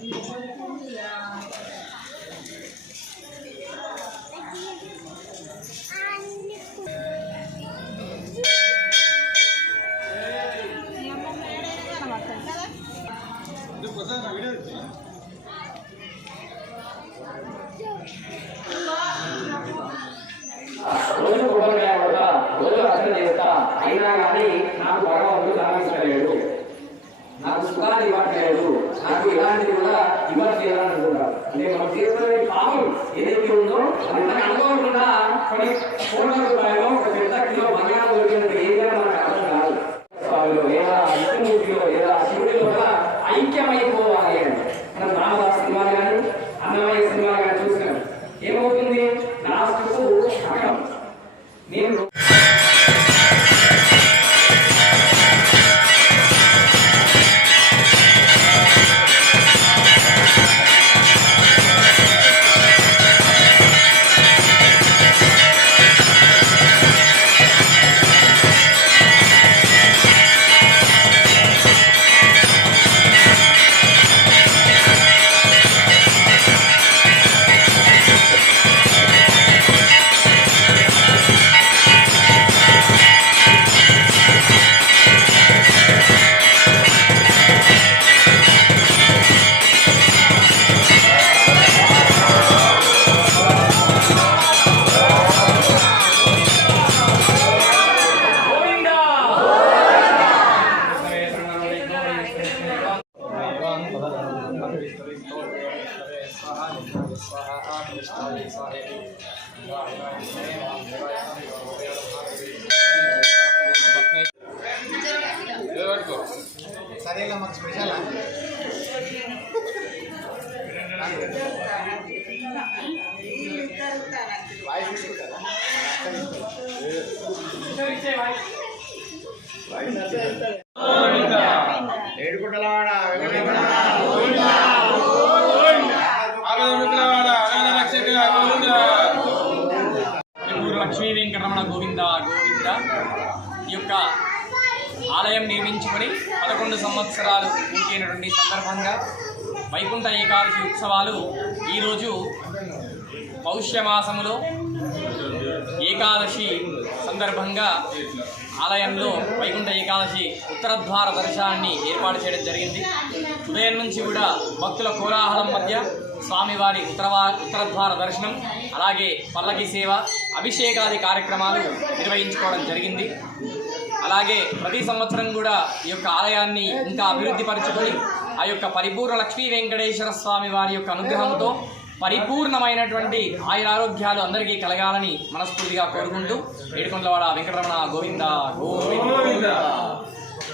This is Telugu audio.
రోజు కొబ్బరికాయ కొడతా, రోజు అర్థం చేస్తా, అయినా కానీ నాకు భగవంతుడు ధర్మించలేడు, నాకు సుఖాన్ని ఇవ్వట్లేదు, నాకు ఇలాంటిది కూడా ఇవ్వట్లేదని అనుకుంటారు. అంటే మనం చేసుకునే పాపం ఏదైతే ఉందో అది మనకి అనుకోకుండా కొన్ని కోట్ల రూపాయలు ఒక పెద్ద కిలో బంగారం దొరికినట్టు ఏదైనా మనకు అర్థం కాదు. స్వామిలో లేదా విష్ణుమూర్తిలో లేదా శివుడిలో కూడా ఐక్యమైపోవాలి అంటే మనం రామదాస్ సినిమాలు కానీ అన్నమయ్య సినిమాలు కానీ చూసినాం. ఏమవుతుంది లాస్ట్కు సగం నేను సరేలా మాకు స్పెషల్ ఏడుకుంటలవాడ లక్ష్మీ వెంకటరమణ గోవింద గోవింద. ఈ యొక్క ఆలయం నిర్మించుకొని 11 సంవత్సరాలు పూర్తయినటువంటి సందర్భంగా వైకుంఠ ఏకాదశి ఉత్సవాలు ఈరోజు పౌష్యమాసములో ఏకాదశి సందర్భంగా ఆలయంలో వైకుంఠ ఏకాదశి ఉత్తరద్వార దర్శనాన్ని ఏర్పాటు చేయడం జరిగింది. ఉదయం నుంచి కూడా భక్తుల కోలాహలం మధ్య స్వామివారి ఉత్తరద్వార దర్శనం, అలాగే పల్లకి సేవ, అభిషేకాది కార్యక్రమాలు నిర్వహించుకోవడం జరిగింది. అలాగే ప్రతి సంవత్సరం కూడా ఈ యొక్క ఆలయాన్ని ఇంకా అభివృద్ధి పరుచుకొని ఆ యొక్క పరిపూర్ణ లక్ష్మీ వెంకటేశ్వర స్వామి వారి యొక్క అనుగ్రహంతో పరిపూర్ణమైనటువంటి ఆయురారోగ్యాలు అందరికీ కలగాలని మనస్ఫూర్తిగా కోరుకుంటూ ఏడుకొండలవాడ వెంకటరమణ గోవింద గోవింద.